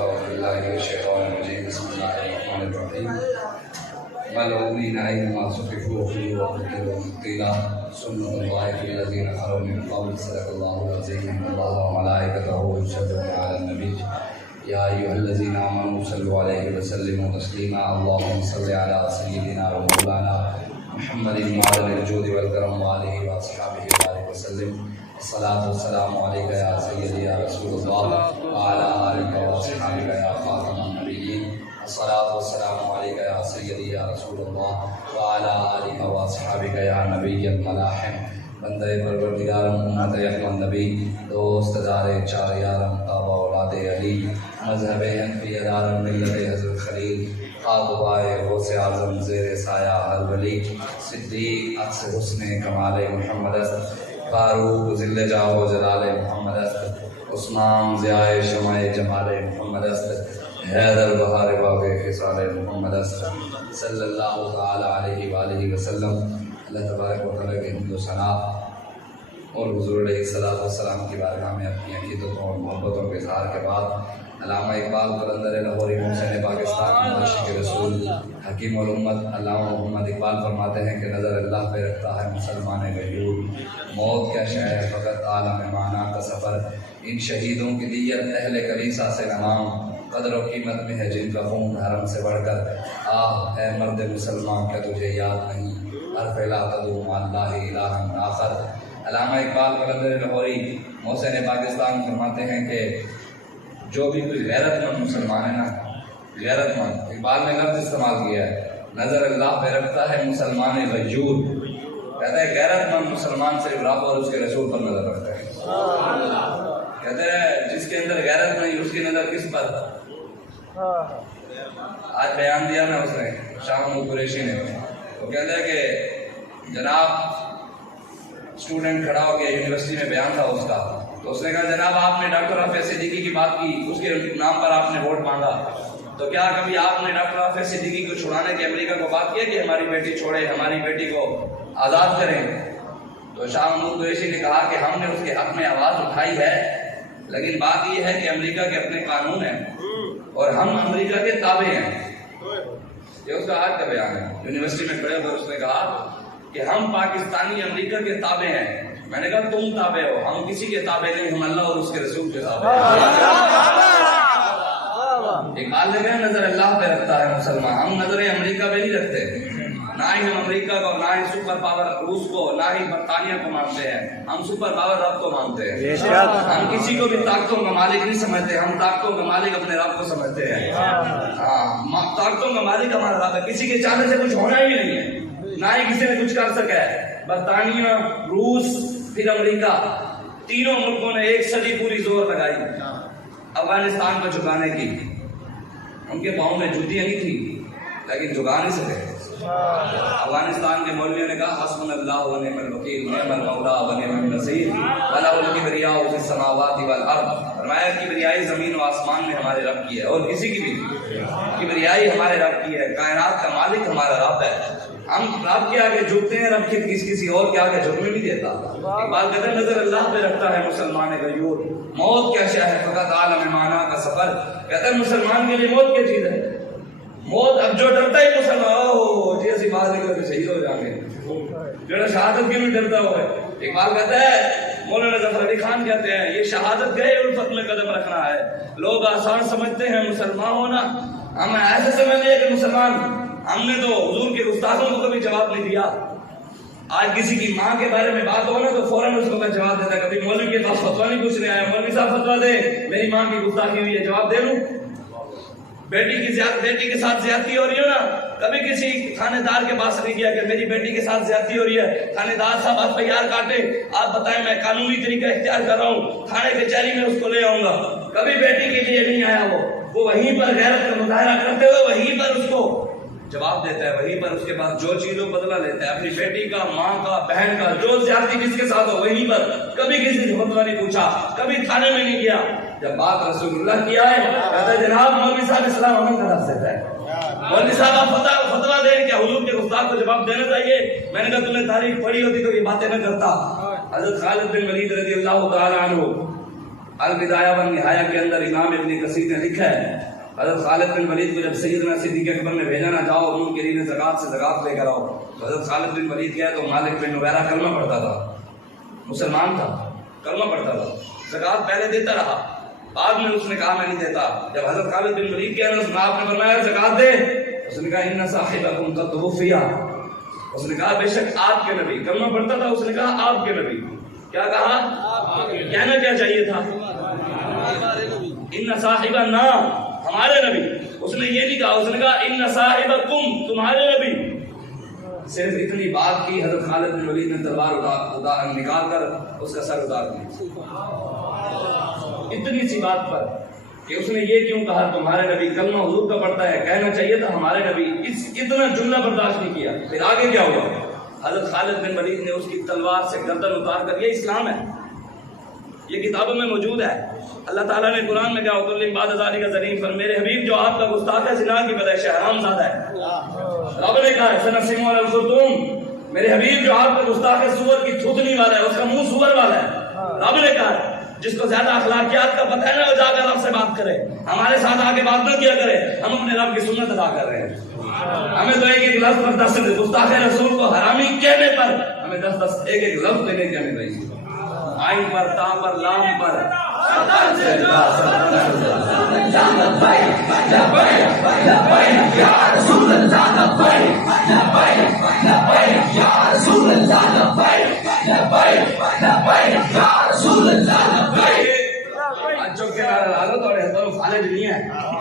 أعوذ بالله من الشيطان الرجيم بسم الله الرحمن الرحيم ملعونين أينما ثقفوا خذوا وقتلوا تقتيلا سنة الله في الذين خلوا من قبل صدق الله العظيم إن الله وملائكته يصلون على النبي يا أيها الذين آمنوا صلوا عليه وسلموا تسليما اللهم صل على سيدنا ومولانا محمد معدن الجود والكرم وآله وأصحابه وبارك وسلم الصلاة والسلام عليك يا سيدي يا رسول الله وعلى آلك وأصحابك يا خاتم النبيين الصلاة والسلام عليك يا سيدي يا رسول الله وعلى آلك وأصحابك يا نبي الملاحم بندہ پروردگارم امت احمد نبی دوست دار چار یارم تابع اولاد علی مذہب حنفی ادارم ملت حضرت خلیل خاکبائے غوث اعظم زیر سایہ ہر ولی صدیق عکس حسن کمال محمد است فاروق ذل جاہ و جلال محمد است عثمان ضیاء شمع جمال محمد است حیدر بہار باغ خصال محمد است صلی اللہ تعالی علیہ وآلہ وسلم۔ اللہ تبارک و تعالیٰ کے حمد و ثنا اور حضور علیہ الصلوۃ والسلام کی بارگاہ میں اپنی عقیدتوں اور محبتوں کے اظہار کے بعد علامہ اقبال قلندر لاہوری محسن پاکستان عاشق رسول حکیم الامت علامہ محمد اقبال فرماتے ہیں کہ نظر اللہ پہ رکھتا ہے مسلمان غیور، موت کیا شے ہے فقط عالم معنی کا سفر، ان شہیدوں کی دیت اہل کلیسا سے نمام، قدر و قیمت میں ہے جن کا خون حرم سے بڑھ کر، آہ اے مرد مسلمان کیا تجھے یاد نہیں حرف لا تدعو مع اللہ الہا آخر۔ علامہ اقبال قلندر لاہوری محسن پاکستان فرماتے ہیں کہ جو بھی کوئی غیرت مند مسلمان ہے نا، غیرت مند، اقبال نے لفظ استعمال کیا ہے نظر اللہ پہ رکھتا ہے مسلمان غیور، کہتا ہے غیرت مند مسلمان صرف رب اور اس کے رسول پر نظر رکھتا ہے، کہتے ہیں جس کے اندر غیرت نہیں اس کی نظر کس پر؟ آج بیان دیا نا اس نے شاہ محمود قریشی نے، وہ کہتے ہیں کہ جناب اسٹوڈنٹ کھڑا ہو گیا یونیورسٹی میں بیان تھا اس کا، تو اس نے کہا جناب آپ نے ڈاکٹر حافظ صدیقی کی بات کی، اس کے نام پر آپ نے ووٹ مانگا، تو کیا کبھی آپ نے ڈاکٹر حافظ صدیقی کو چھڑانے کے امریکہ کو بات کی کہ ہماری بیٹی چھوڑے، ہماری بیٹی کو آزاد کریں؟ تو شاہ محمود قریشی نے کہا کہ ہم نے اس کے حق میں آواز اٹھائی ہے، لیکن بات یہ ہے کہ امریکہ کے اپنے قانون ہیں اور ہم امریکہ کے تابع ہیں۔ یہ اس کا آج کا بیان ہے، یونیورسٹی میں کھڑے ہوئے اس نے کہا کہ ہم پاکستانی امریکہ کے تابع ہیں۔ میں نے کہا تم تابع ہو، ہم کسی کے تابع نہیں، ہم اللہ اور اس کے رسول کے تابع ہیں۔ اقبال نے کہا نظر اللہ پہ رکھتا ہے مسلمان، ہم نظر امریکہ پہ نہیں رکھتے، نہ ہی ہم امریکہ کو، نہ ہی سپر پاور روس کو، نہ ہی برطانیہ کو مانتے ہیں، ہم سپر پاور رب کو مانتے ہیں۔ ہم کسی کو بھی طاقتوں کا مالک نہیں سمجھتے، ہم طاقتوں کا مالک اپنے رب کو سمجھتے ہیں۔ ہاں، طاقتوں کا مالک ہمارا رب ہے، کسی کے چاہنے سے کچھ ہونا ہی نہیں ہے، نہ ہی کسی نے کچھ کر سکا ہے۔ برطانیہ، روس، پھر امریکہ، تینوں ملکوں نے ایک صدی پوری زور لگائی افغانستان کو جھکانے کی، ان کے پاؤں میں جوتیاں نہیں تھی لیکن جھکا نہیں سکے۔ افغانستان کے مولویوں نے کہا حسبنا اللہ و نعم الوکیل نعم المولا و نعم النصیر وَلَهُ الْكِبْرِيَاءُ فِي السَّمَاوَاتِ وَالْأَرْضِ، فرمایا کبریائی زمین و آسمان میں ہمارے رب کی ہے اور کسی کی بھی کبریائی ہمارے رب کی ہے، کائنات کا مالک ہمارا رب ہے، ہم رب کے آگے جھکتے ہیں، رب کسی اور کے آگے جھکنے نہیں دیتا۔ اقبال کہتے ہیں نظر اللہ پہ رکھتا ہے مسلمان غیور، موت کیا شے ہے فقط عالم معنی کا سفر، کہتے ہیں مسلمان کے لیے موت کیا چیز ہے؟ موت اب جو ڈرتا ہی مسلمان جی اسی بات نکل کے شہید ہو جائیں گے، جو شہادت کے بھی ڈرتا ہوا ہے۔ اقبال کہتا ہے مولانا ظفر علی خان کہتے ہیں یہ شہادت گئے الفت میں قدم رکھنا ہے، لوگ آسان سمجھتے ہیں مسلمان ہونا، ہم ایسے سمجھتے ہیں کہ مسلمان، ہم نے تو حضور کے گستاخوں کو کبھی جواب نہیں دیا۔ آج کسی کی ماں کے بارے میں بات ہو نا تو فوراً اس کو میں جواب دیتا، کبھی مولوی کے پاس فتویٰ نہیں پوچھنے آیا، مولوی صاحب فتویٰ دے میری ماں کی گستاخی ہوئی ہے، جواب دے لوں۔ بیٹی کے ساتھ زیادتی ہو رہی ہو نا، کبھی کسی تھانے دار کے پاس نہیں گیا کہ میری بیٹی کے ساتھ زیادتی ہو رہی ہے، تھانے دار صاحب FIR کاٹے، آپ بتائیں میں قانونی طریقہ اختیار کر رہا ہوں، تھانے کچہری میں اس کو لے آؤں گا، کبھی بیٹی کے لیے نہیں آیا، وہ وہیں پر غیرت کا مظاہرہ کرتے ہوئے وہیں پر اس کو جواب دیتا ہے، وہیں پر اس کے بعد جو چیزوں بدلہ لیتا ہے، اپنی بیٹی کا، ماں کا، بہن کا، جو زیادتی جس کے ساتھ ہو وہیں پر، کبھی کسی سے فتویٰ نہیں پوچھا، کبھی تھانے میں نہیں گیا۔ جب بات رسول اللہ کی آئے کہتے ہیں جناب مولوی صاحب اسلام امن کا لفظ ہے، مولوی صاحب آپ فتویٰ دیں کہ حضور کے گستاخ کو جواب دینا چاہیے۔ میں نے کہا تم نے تاریخ پڑھی ہوتی تو یہ باتیں نہ کرتا۔ حضرت خالد بن ولید رضی اللہ تعالیٰ عنہ البدایہ و النہایہ کے اندر امام ابن کثیر نے لکھا ہے حضرت خالد بن ولید کو جب سیدنا صدیق اکبر نے بھیجا نہ جاؤ منکرین زکوٰۃ سے زکوٰۃ لے کر آؤ، تو حضرت خالد بن ولید کیا ہے تو مالک بن نویرہ کلمہ پڑھتا تھا، مسلمان تھا، کلمہ پڑھتا تھا، زکوٰۃ پہلے دیتا رہا، بعد میں اس نے کہا میں نہیں دیتا۔ جب حضرت خالد بن ولید کیا ہے آپ نے فرمایا زکوٰۃ دے، اس نے کہا ان صاحبکم قد توفی، اس نے کہا بے شک آپ کے نبی، کلمہ پڑھتا تھا، اس نے کہا آپ کے نبی، کیا کہا؟ کہنا کیا چاہیے تھا؟ ان صاحبنا، ہمارے نبی، اس نے یہ نہیں کہا، اس نے کہا ان صاحبکم، تمہارے نبی۔ صرف اتنی بات کی، حضرت خالد بن ولید نے تلوار نکال کر اس کا سر اتار دیا، اتنی سی بات پر کہ اس نے یہ کیوں کہا تمہارے نبی، کلمہ حضور کا پڑھتا ہے، کہنا چاہیے تھا ہمارے نبی، اتنا جملہ برداشت نہیں کیا۔ پھر آگے کیا ہوا؟ حضرت خالد بن ولید نے اس کی تلوار سے گردن اتار کر، یہ اسلام ہے، یہ کتابوں میں موجود ہے، اللہ تعالیٰ نے قرآن میں کہا وَكُلٍّ بَعْدَ ذَلِكَ زَنِيمٌ، پر میرے حبیب جو آپ کا گستاخ ہے، زنا کی پیدائش ہے، حرام زادہ ہے۔ رب نے کہا ہے سَنَسِمُ عَلَى الْخُرْطُومِ، میرے حبیب جو آپ کا گستاخ ہے، سور کی تھوتنی والا ہے، اس کا منہ سور والا ہے۔ رب نے کہا ہے جس کو زیادہ اخلاقیات کا پتہ ہے نا، وہ جا کر رب سے بات کرے، ہمارے ساتھ آ کے بات نہ کیا کرے، ہم اپنے رب کی سنت ادا کر رہے ہیں۔ ہمیں تو ایک ایک لفظ پر 10 گستاخ رسول کو حرامی کہنے پر ہمیں 10 ایک ایک لفظ دینے کی ہمیں چاہیے، آئین پر، تا پر، لام پر۔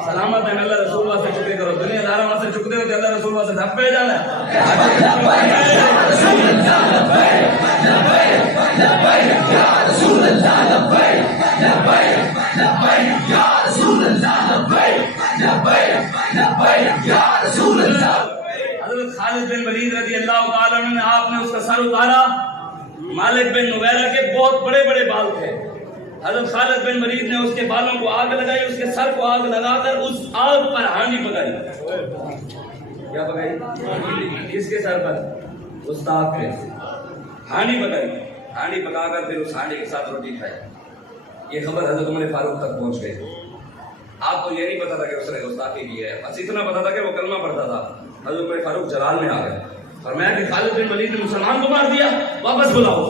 سلامت ہے اللہ رسول اللہ سے چکے کرو، دنیا دارہ وہاں سے چکتے ہو کہ اللہ رسول اللہ سے دھپ پہ جانا ہے۔ حضرت خالد بن ولید رضی اللہ تعالیٰ عنہ نے، آپ نے اس کا سر اتارا، مالک بن نویرہ کے بہت بڑے بڑے بال تھے، حضرت خالد بن ولید نے اس کے بالوں کو آگ لگائی، اس کے سر کو آگ لگا کر اس آگ پر ہانڈی پکائی۔ کیا پکائی؟ کس کے سر پر؟ گستاخ کے ہانڈی پکائی، ہانڈی پکا کر پھر اس ہانڈی کے ساتھ روٹی کھائی۔ یہ خبر حضرت عمر فاروق تک پہنچ گئی۔ آپ کو یہ نہیں پتا تھا کہ اس نے گستاخی کی ہے، بس اتنا پتا تھا کہ وہ کلمہ پڑھتا تھا۔ حضرت عمر فاروق جلال میں آ گئے، فرمایا کہ خالد بن ولید نے مسلمان کو مار دیا، واپس بلاؤ۔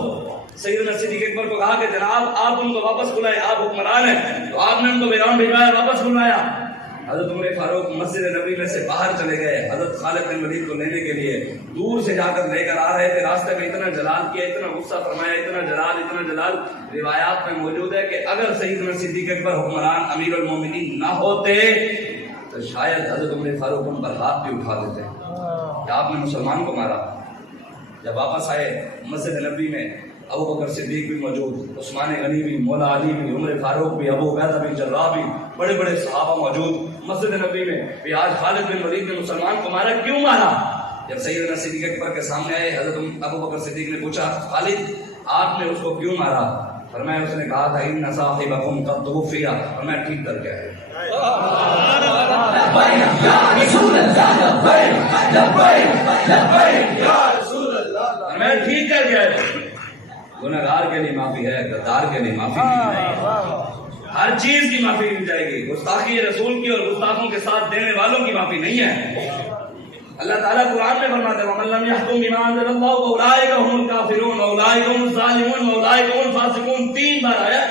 سیدنا صدیق اکبر کو کہا کہ جناب آپ ان کو واپس بلائیں، آپ حکمران ہیں، تو آپ نے ان کو پیغام بھیجوایا، واپس بلایا۔ حضرت عمر فاروق مسجد نبوی میں سے باہر چلے گئے، حضرت خالد بن ولید کو لینے کے لیے دور سے جا کر لے کر آ رہے تھے، راستے میں اتنا جلال کیا، اتنا غصہ فرمایا، اتنا جلال، روایات میں موجود ہے کہ اگر سیدنا صدیق اکبر حکمران امیر المومنین نہ ہوتے تو شاید حضرت عمر فاروق ان پر ہاتھ بھی اٹھا دیتے کہ آپ نے مسلمان کو مارا۔ جب واپس آئے مسجد نبوی میں ابو بکر صدیق بھی موجود، عثمان غنی بھی، مولا علی بھی، عمر فاروق بھی، ابو عبیدہ بن جراح بھی، بڑے بڑے صحابہ موجود مسجد نبوی میں۔ بھی آج خالد بن ولید نے مسلمان کو مارا، کیوں مارا؟ جب سیدنا صدیق اکبر کے سامنے آئے، حضرت ابو بکر صدیق نے پوچھا خالد آپ نے اس کو کیوں مارا؟ فرمایا اس نے کہا تھا ان صاحبکم قد توفی، فرمایا ٹھیک کر کے آئے۔ میں ٹھیک کر گیا، گنہگار کے لیے معافی ہے، غدار کے لیے معافی نہیں ہے، ہر چیز کی معافی مل جائے گی، گستاخی رسول کی اور گستاخوں کے ساتھ دینے والوں کی معافی نہیں ہے۔ اللہ تعالیٰ قرآن میں فرماتا ہے وَمَن لَّمْ يَحْكُم بِمَا أَنزَلَ اللَّهُ فَأُولَٰئِكَ هُمُ الْكَافِرُونَ وَأُولَٰئِكَ هُمُ الظَّالِمُونَ وَأُولَٰئِكَ هُمُ الْفَاسِقُونَ، 3 بار آیا۔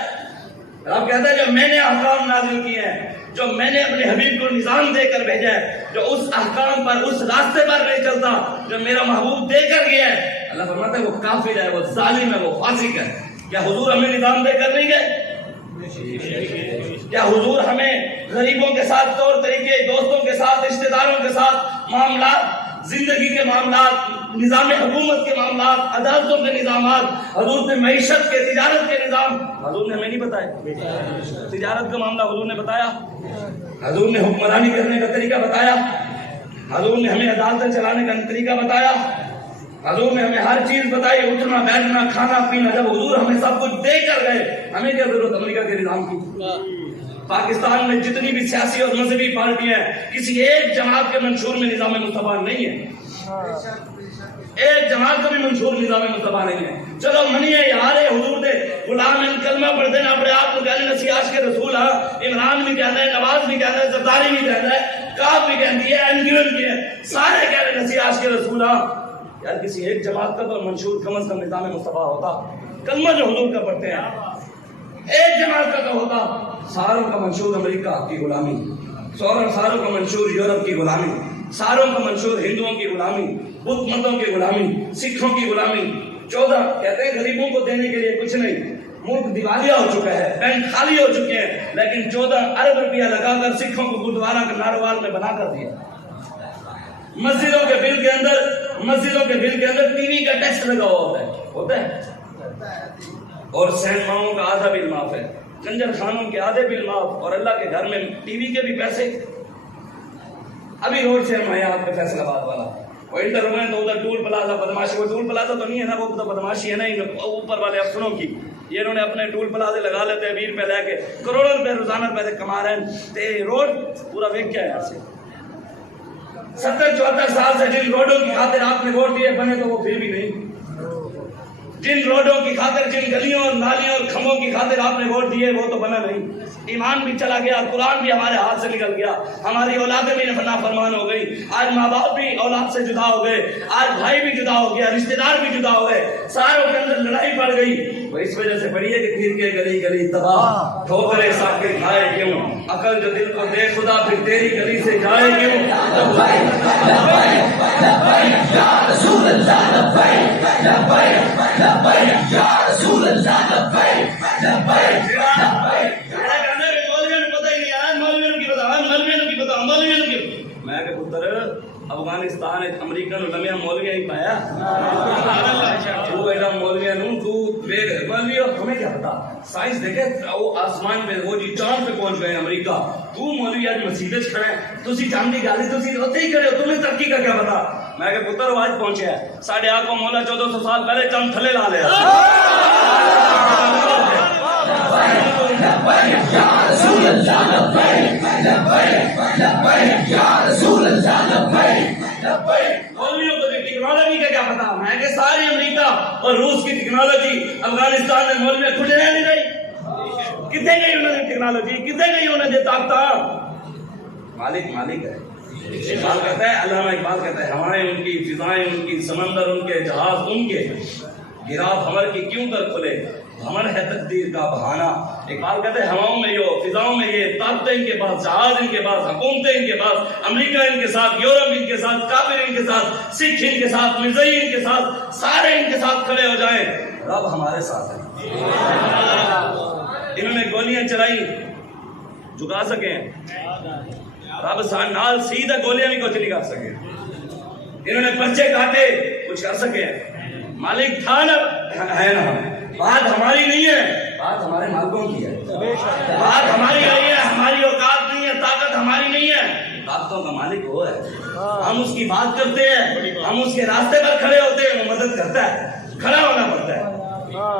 رب کہتا ہے جب میں نے احکام نازل کیے ہیں، جو میں نے اپنے حبیب کو نظام دے کر بھیجا ہے، جو اس احکام پر، اس راستے پر نہیں چلتا جو میرا محبوب دے کر گیا ہے، اللہ فرماتا ہے وہ کافر ہے، وہ ظالم ہے، وہ فاسق ہے۔ کیا حضور ہمیں نظام دے کر نہیں گئے؟ کیا حضور ہمیں غریبوں کے ساتھ طور طریقے، دوستوں کے ساتھ، رشتہ داروں کے ساتھ معاملات، زندگی کے معاملات، نظام حکومت کے معاملات، عدالتوں کے نظامات، حضور نے معیشت کے، تجارت کے نظام حضور نے ہمیں نہیں بتایا؟ تجارت کا معاملہ حضور نے بتایا، حضور نے حکمرانی کرنے کا طریقہ بتایا، حضور نے ہمیں عدالتیں چلانے کا طریقہ بتایا، حضور نے ہمیں ہر چیز بتائی، اٹھنا بیٹھنا کھانا پینا۔ جب حضور ہمیں سب کچھ دے کر گئے، ہمیں کیا ضرورت امریکہ کے نظام کی؟ پاکستان میں جتنی بھی سیاسی اور مذہبی پارٹیاں ہیں، کسی ایک جماعت کے منشور میں نظام مصطفیٰ نہیں ہے۔ ایک جماعت کا بھی منشور نظام مصطفیٰ نہیں ہے. چلو منیے یار حضور دے غلام کلمہ پڑھتے ہیں اپنے آپ کو کہنے نسی عاشق رسول. عمران بھی کہتا ہے, نواز بھی کہتا ہے, زرداری بھی کہتا ہے, کاف بھی کہتی ہے, انگیون بھی ہے, سارے کہہ رہے نسی عاشق رسول. یار کسی ایک جماعت کا تو منشور کم از کم نظام مصطفیٰ ہوتا. کلمہ جو حضور کا پڑھتے ہیں ایک جماعت کا تو ہوتا. ساروں کا منشور امریکہ کی غلامی, ساروں کا منشور یورپ کی غلامی, ساروں کا منشور ہندوؤں کی غلامی, بدھ متوں کی غلامی, سکھوں کی غلامی. 14 کہتے ہیں غریبوں کو دینے کے لیے کچھ نہیں, ملک دیوالیہ ہو چکا ہے, بینک خالی ہو چکے ہیں, لیکن 14 ارب روپیہ لگا کر سکھوں کو گردوارہ کا ناروال میں بنا کر دیا. مسجدوں کے بل کے اندر ٹی وی کا ٹیکس لگا ہوا ہوتا ہے اور سینماؤں کا آدھا بل معاف ہے, کنجر خانوں کے آدھے بل معاف, اور اللہ کے گھر میں ٹی وی کے بھی پیسے. ابھی روڈ سے ہم یہاں پہ فیصل آباد والا وہ انٹر ہوئے تو ادھر ٹول پلازا بدماشی, وہ ٹول پلازا تو نہیں ہے نا, وہ تو بدماشی ہے نا اوپر والے افسروں کی. یہ انہوں نے اپنے ٹول پلازے لگا لیتے ہیں 20 روپے لے کے, کروڑوں روپے روزانہ پیسے کما رہے ہیں. تے روڈ پورا ویک کیا ہے یہاں سے 70-74 سال سے جن روڈوں کی خاطر آپ نے ووٹ دیے بنے تو وہ پھر بھی نہیں. جن روڈوں کی خاطر, جن گلیوں اور نالیوں اور کھمبوں کی خاطر آپ نے ووٹ دیے وہ تو بنا نہیں. ایمان بھی چلا گیا, قرآن بھی ہمارے ہاتھ سے نکل گیا, ہماری اولادیں بھی نافرمان ہو گئی. آج ماں باپ بھی اولاد سے جدا ہو گئے, آج بھائی بھی جدا ہو گیا, رشتہ دار بھی جدا ہو گئے, ساروں کے اندر لڑائی پڑ گئی. وہ اس وجہ سے پڑی ہے کہ پھر کے گلی گلی تباہ, ٹھوکرے ساکر کھائے کیوں, عقل جو دل کو دے خدا پھر تیری گلی سے جائے کیوں. لبیک لبیک یا رسول اللہ, لبیک لبیک لبیک یا رسول اللہ, لبیک لبیک لبیک. میں کہ پتر افغانستان امریکہ نو لمیا مولویاں ہی پایا, وہ ایڈا مولویاں نو تو مولوی ہمیں کیا پتا, سائنس دیکھے وہ آسمان پہ وہ جی چاند پہ پہنچ گئے امریکہ, تو مولوی آج مسجد کھڑے ہیں, تسی جانتی گالی تسی ہوتے ہی کھڑے ہو, تمہیں ترقی کا کیا پتا. میں کہ پتر وہ آج پہنچے ہیں, ساڑھے آنکھوں مولا 1400 سال پہلے چاند تھلے لا لیا. لبیک یا رسول اللہ, لبیک لبیک لبیک یا رسول اللہ, لبیک لبیک. مولویوں کو ٹیکنالوجی کا کیا پتا. میں کہ ساری امریکہ اور روس کی ٹیکنالوجی افغانستان میں مولوی کھڑے نہیں گئی. کتنے گئی انہوں نے ٹیکنالوجی, کتنے گئی انہوں نے طاقت. مالک ہے. اقبال کہتا ہے, علامہ اقبال کہتا ہے, ہوائیں ان کی, فضائیں ان کی, سمندر ان کے, جہاز ان کے, گراف ہمر کی کیوں کر کھلے, ہمر ہے تقدیر کا بہانہ. اقبال کہتے ہیں ہواؤں میں یہ, فضاؤں میں یہ, طاقتیں ان کے پاس, جہاز ان کے پاس, حکومتیں ان کے پاس, امریکہ ان کے ساتھ, یورپ ان کے ساتھ, کافر ان کے ساتھ, سکھ ان کے ساتھ, مرزائی ان کے ساتھ, سارے ان کے ساتھ کھڑے ہو جائیں, رب ہمارے ساتھ ہے. انہوں نے گولیاں چلائی, جھکا سکے, رب نال سیدھا گولیاں بھی کچھ نہیں کر سکے. انہوں نے پرچے کاٹے, کچھ کر سکے. مالک تھا نا, ہے نا, بات ہماری نہیں ہے, بات ہمارے مالکوں کی ہے. بات ہماری نہیں ہے, ہماری اوقات نہیں ہے, طاقت ہماری نہیں ہے, طاقتوں کا مالک وہ ہے. ہم اس کی بات کرتے ہیں, ہم اس کے راستے پر کھڑے ہوتے ہیں, وہ مدد کرتا ہے. کھڑا ہونا پڑتا ہے,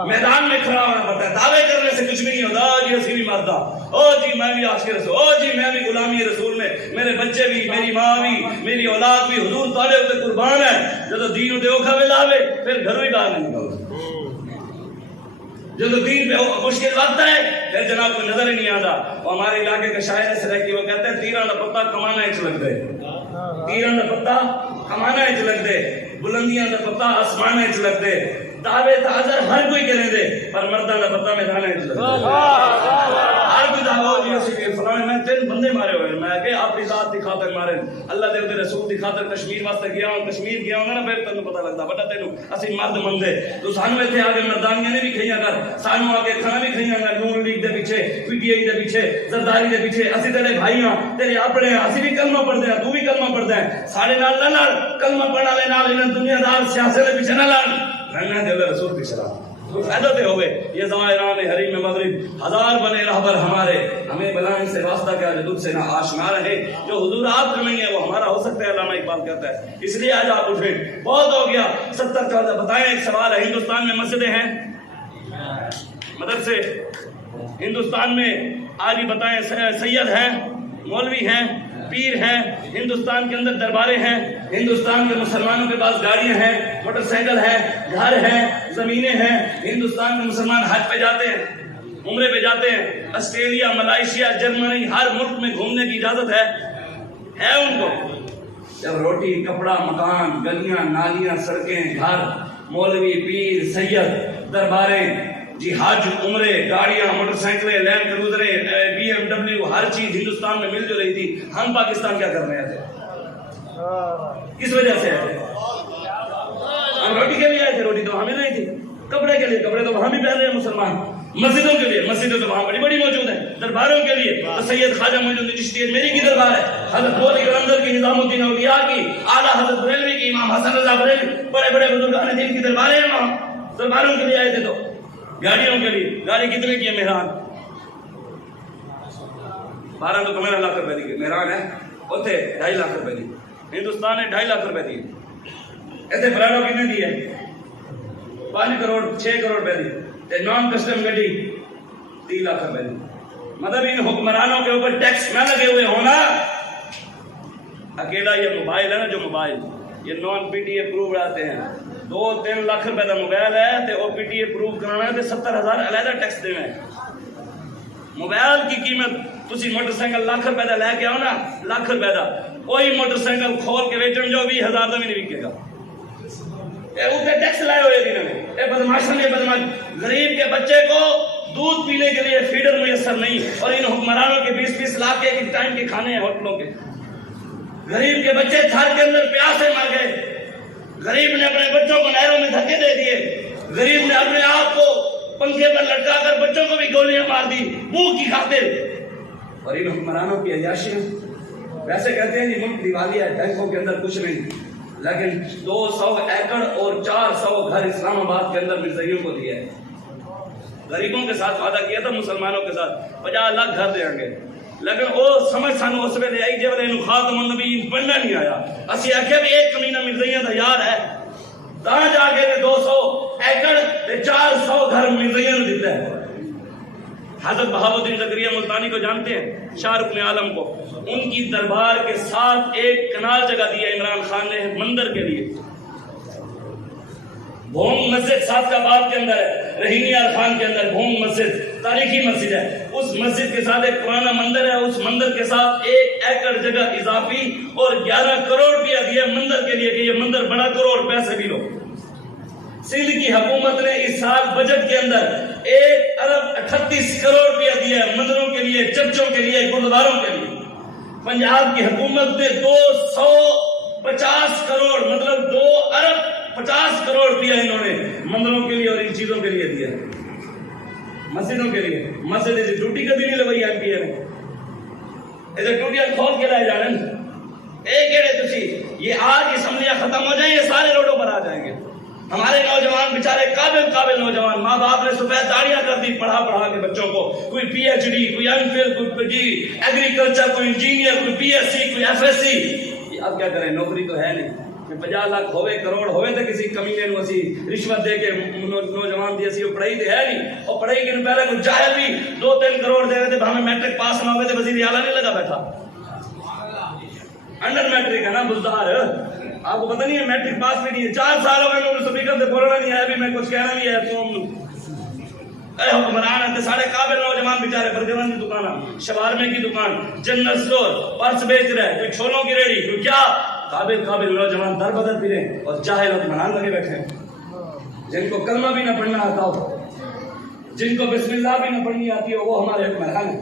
میدان میں کھڑا ہونا پڑتا ہے. دعوے کرنے سے کچھ بھی نہیں ہوتا. جی اسی بھی مرتا, او جی میں بھی عاشق رسول, او جی میں بھی غلامی رسول میں, میرے بچے بھی, میری ماں بھی, میری اولاد بھی حضور تعالی تے قربان ہے. جب دین تے اوکھا ویلا آوے پھر گھروں ہی باہر نہیں نکلتا. جب دین پہ مشکل وقت ہے پھر جناب کو نظر ہی نہیں آتا. وہ ہمارے علاقے کا شاعر سے رہ کے وہ کہتے ہیں, تیرا نہ پتہ کمانا ہی لگ دے, تیرا نہ پتہ کمانا ہی لگ دے, بلندیاں نہ پتہ آسمان ہی لگ دے, دعوے تعذر ہر کوئی کرے دے, پر مردہ نہ پتہ میں دھانا ہی لگ دے. ہر کوئی دعویٰ جی اسی کے فلانے میں 3 بندے مارے ہوئے, میں کہ آپ کی ذات دی خاطر مارے, اللہ دے رسول دی خاطر کشمیر واسطے گیا ہوں, کشمیر گیا ہوں نا, پھر تینوں پتہ لگتا بڑا تینوں اسی مرد مندے. تو سانو ایتھے آگے مردانیاں نے بھی کھئیاں کر, سانو آگے کھانا بھی کھئیاں کر, نون لیگ دے پیچھے, پی ٹی آئی دے پیچھے, زرداری دے پیچھے. اسی تیرے بھائی ہاں, تیرے اپنے ہیں, اسی بھی کلمہ پڑھتے ہیں, تو بھی کلمہ پڑھتا ہے. سارے نال نہ لڑ, کلمہ پڑھنا لے نال انہاں دنیا دار سیاست دے پیچھے نہ لڑ, رہنا دے رسول پیچھے لڑ. فائدہ تے ہوئے یہ ظاہران حریم مغرب ہزار بنے رہبر ہمارے, ہمیں بلائیں سے واسطہ کیا جو تجھ سے نہ آشنا رہے. جو حضور آپ کریں گے وہ ہمارا ہو سکتا ہے, علامہ اقبال کہتا ہے. اس لیے آج آپ اٹھیں, بہت ہو گیا 70 کا. بتائیں ایک سوال ہے, ہندوستان میں مسجدیں ہیں, مدرسے ہندوستان میں آج ہی بتائیں, سید ہیں, مولوی ہیں, پیر ہیں، ہندوستان کے اندر درباریں ہیں، ہندوستان کے مسلمانوں کے پاس گاڑیاں ہیں، موٹر سائیکل ہے، گھر ہیں، زمینیں ہیں، ہندوستان کے مسلمان حج پہ جاتے ہیں، عمرے پہ جاتے ہیں، آسٹریلیا، ملائیشیا، جرمنی، ہر ملک میں گھومنے کی اجازت ہے ان کو۔ جب روٹی، کپڑا، مکان، گلیاں، نالیاں، سڑکیں، گھر، مولوی، پیر، سید، درباریں، جی حج، عمرے، گاڑیاں، موٹر سائیکلیں، لینڈ کروزریں، بی ایم ڈبلیو، ہر چیز ہندوستان میں مل جو رہی تھی، ہم پاکستان کیا کر رہے تھے؟ کس وجہ سے آئے تھے؟ ہم روٹی کے لیے آئے تھے، روٹی تو وہاں مل رہی تھی، کپڑے کے لیے کپڑے تو وہاں بھی پہن رہے ہیں مسلمان، مسجدوں کے لیے مسجدیں تو وہاں بڑی بڑی موجود ہیں، درباروں کے لیے تو سید خواجہ معین الدین چشتی میری کی دربار ہے، حضرت بولی کلندر کی، نظام الدین اولیاء کی، اعلیٰ حضرت بریلوی کی، امام حسن رضا بریلوی، بڑے بڑے بزرگان دین کی درباریں ہیں وہاں، درباروں کے لیے آئے تھے۔ تو گاڑیوں کے لیے، گاڑی کتنے کی ہے مہران؟ 12 تو 15 لاکھ روپے کی مہران ہے، اتنے 2.5 لاکھ روپے کی، ہندوستان نے 2.5 لاکھ روپے دی، ایسے پراڈو کتنے دی ہے؟ 5 کروڑ 6 کروڑ روپے دی، نان کسٹم گڈی 3 لاکھ روپے دی۔ مطلب ان حکمرانوں کے اوپر ٹیکس نہ لگے ہوئے ہونا، اکیلا یہ موبائل ہے نا، جو موبائل یہ naan P T A proof آتے ہیں، 2-3 لاکھ روپے کا موبائل ہے تو او پی ٹی اے پروف کرانا ہے تو 70,000 علیحدہ ٹیکس دینا ہے۔ موبائل کی قیمت تسی موٹر سائیکل لاکھ روپے کا لے کے آؤ نا، لاکھ روپے کا، وہی موٹر سائیکل کھول کے بیچن جو 20,000 کا بھی نہیں بکے گا، اوپر ٹیکس لائے ہوئے انہوں نے۔ اے بدماشوں نے بدماش، غریب کے بچے کو دودھ پینے کے لیے فیڈر میسر نہیں، اور ان حکمرانوں کے 20-20 لاکھ کے ایک ٹائم کے کھانے ہیں ہوٹلوں کے، غریب کے بچے تھر کے اندر پیاسے مر گئے، غریب نے اپنے بچوں کو نہروں میں دھکے دے دیے، غریب نے اپنے آپ کو پنکھے پر لٹکا کر بچوں کو بھی گولیاں مار دی بھوک کی خاطر۔ اور ان حکمرانوں کی عیاشیاں، ویسے کہتے ہیں جی ملک دیوالیہ ہے، بینکوں کے اندر کچھ نہیں، لیکن 200 ایکڑ اور 400 گھر اسلام آباد کے اندر مرزائیوں کو دیا ہے۔ غریبوں کے ساتھ وعدہ کیا تھا مسلمانوں کے ساتھ 50 لاکھ گھر دیں گے، لیکن وہ سمجھ سانو اس ویلے آئی جب انہوں خاتم النبیین پڑھنا نہیں آیا، اسی آخیا بھی ایک کمینہ مرزائیاں دا یار ہے، تاں جا کے 200 ایکڑ 400 گھر مرزائیاں دیتا ہے۔ حضرت بہاؤالدین زکریا ملتانی کو جانتے ہیں، شاہ رکن عالم کو، ان کی دربار کے ساتھ ایک کنال جگہ دیا عمران خان نے مندر کے لیے، بھونگ مسجد صادق آباد کے اندر ہے، رحیمی یار خان کے اندر بھونگ مسجد تاریخی مسجد ہے، اس مسجد کے ساتھ ایک پرانا مندر ہے، اس مندر کے ساتھ 1 ایکڑ جگہ اضافی اور 11 کروڑ روپیہ دیا مندر کے لیے کہ یہ مندر بڑا کرو اور پیسے بھی لو۔ سندھ کی حکومت نے اس سال بجٹ کے اندر 1 ارب 38 کروڑ روپیہ دیا ہے مندروں کے لیے، چرچوں کے لیے، گردواروں کے لیے۔ پنجاب کی حکومت نے 250 کروڑ مطلب 2 ارب 50 کروڑ روپیہ انہوں نے مندروں کے لیے اور ان چیزوں کے لیے دیا، مسجدوں کے لیے۔ مسجد سے ٹوٹی کبھی نہیں لگائی ایم پی اے نے، ایسے ٹوٹیاں کھول کے لائے جانے ایک ایڑے تسی، یہ آج اسمبلیاں ختم ہو جائیں یہ سارے روڈوں پر آ جائیں گے۔ ہمارے نوجوان بیچارے قابل نوجوان، ماں باپ نے سفید داڑیاں کر دی پڑھا کے بچوں کو، کوئی پی ایچ ڈی، کوئی ایم فل، کوئی جی ایگریکلچر، کوئی انجینئر، کوئی پی ایس سی، کوئی ایف ایس سی۔ اب کیا کریں، نوکری تو ہے نہیں، 50 لاکھ ہوئے کروڑ ہوئے تو کسی کمینے نو اسی رشوت دے کے نوجوان دی اسی پڑھائی تے ہے نہیں، اور پڑھائی کے پہلے کوئی جاہل بھی 2-3 کروڑ دے رہے تھے، ہمیں میٹرک پاس نہ ہوئے تو وزیر اعلیٰ نہیں لگا بیٹھا، انڈر میٹرک ہے نا بزدار، آپ کو پتہ نہیں ہے میٹرک پاس بھی نہیں ہے، 4 سال ہو گئے لوگ سپیکر سے بولنا نہیں ہے، ابھی میں کچھ کہنا نہیں ہے قوم اے حکمران ہے، سارے قابل نوجوان بیچارے برگران کی دکان، شوارمے کی دکان، جنرل سٹور، پرس بیچ رہے، کوئی چھولوں کی ریڑھی، کوئی کیا، قابل نوجوان در بدر پھرے اور جاہل حکمران لگے بیٹھے ہیں، جن کو کلمہ بھی نہ پڑھنا آتا ہو، جن کو بسم اللہ بھی نہ پڑھنی آتی ہو، وہ ہمارے حکمران ہیں۔